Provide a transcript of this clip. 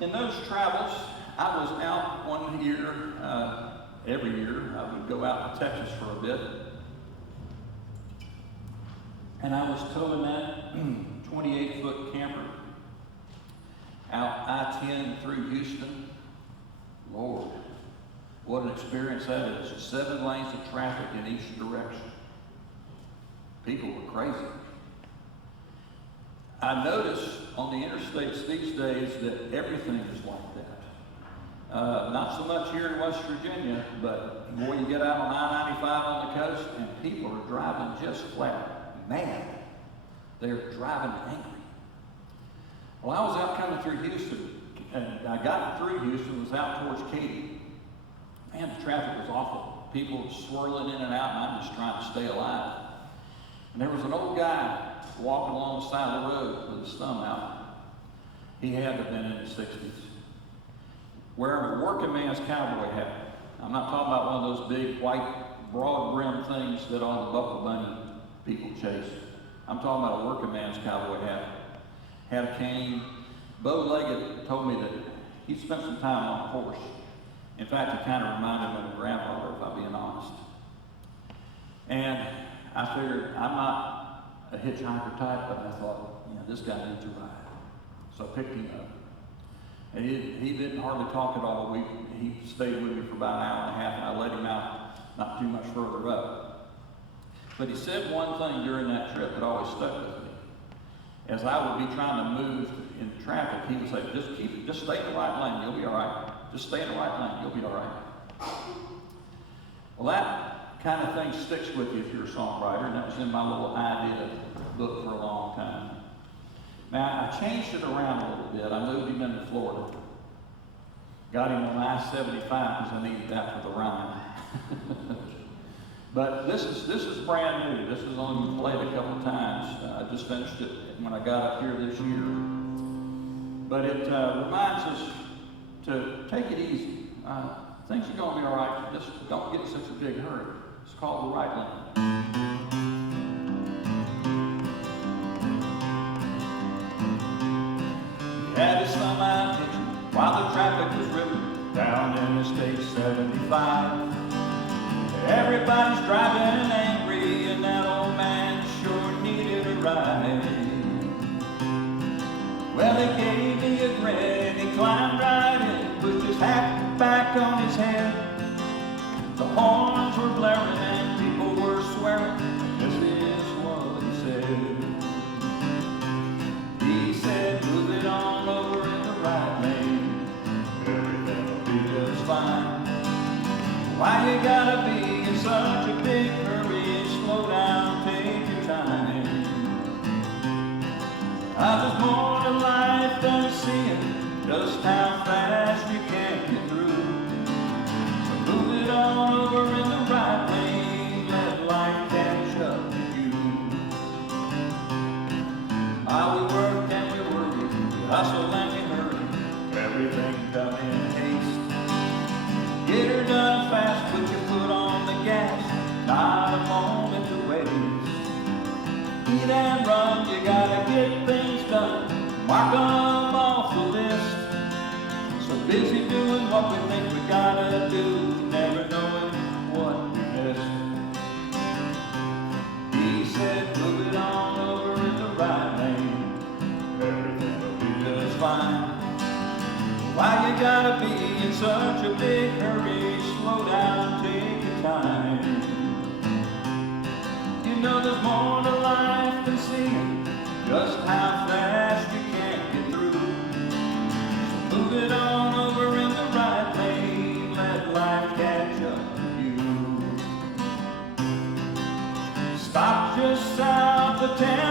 In those travels, I was out one year, every year, I would go out to Texas for a bit. And I was towing that 28-foot camper out I-10 through Houston. Lord, what an experience that is. 7 lanes of traffic in each direction. People were crazy. I notice on the interstates these days that everything is like that. Not so much here in West Virginia, but boy, you get out on I-95 on the coast and people are driving just flat mad. They're driving angry. Well, I was out coming through Houston, and I got through Houston, was out towards Katy. Man, the traffic was awful. People swirling in and out, and I'm just trying to stay alive. And there was an old guy walking along the side of the road with his thumb out. He had to have been in his 60s. Wearing a working man's cowboy hat. I'm not talking about one of those big white broad brim things that all the Buckle Bunny people chase. I'm talking about a working man's cowboy hat. Had a cane. Bow-legged, told me that he spent some time on a horse. In fact, he kind of reminded me of my grandfather, if I'm being honest. And I figured, I'm not a hitchhiker type, but I thought, this guy needs a ride. So I picked him up. And he didn't hardly talk at all. He stayed with me for about an hour and a half, and I let him out not too much further up. But he said one thing during that trip that always stuck with me. As I would be trying to move in traffic, he would say, just stay in the right lane, you'll be all right. Just stay in the right lane, you'll be all right. Well, that kind of thing sticks with you if you're a songwriter, and that was in my little idea book for a long time. Now, I changed it around a little bit. I moved him into Florida. Got him on I-75 because I needed that for the rhyme. But this is brand new. This has only been played a couple times. I just finished it when I got up here this year. But it reminds us to take it easy. Things are going to be all right. Just don't get in such a big hurry. It's called the right lane. He had his thumb out hitching while the traffic was ripping down Interstate 75. Everybody's driving angry, and that old man sure needed a ride. Well, he gave me a grin, he climbed right in, pushed his hat back on his head. The horns were blaring and people were swearing, this is what he said. He said, move it on over in the right lane, everything will be just fine. Why you gotta be in such a big hurry? Slow down, take your time. There's more to life than seeing just how fast you can get through. So move it on over in the right lane, let life catch up with you. We work and we worry, we hustle and we hurry, everything done in haste. Get her done fast, put your foot on the gas, not a moment to waste. Eat and run, you gotta get things done, mark them off the list. So busy doing what we think we gotta do, never knowing what we missed. He said, move it on over in the right lane, everything will be just fine. Why you gotta be in such a big hurry? Slow down, take your time. You know there's more to life than seeing just how fast you can get through. So move it on over in the right lane, let life catch up with you. Stop just south of town.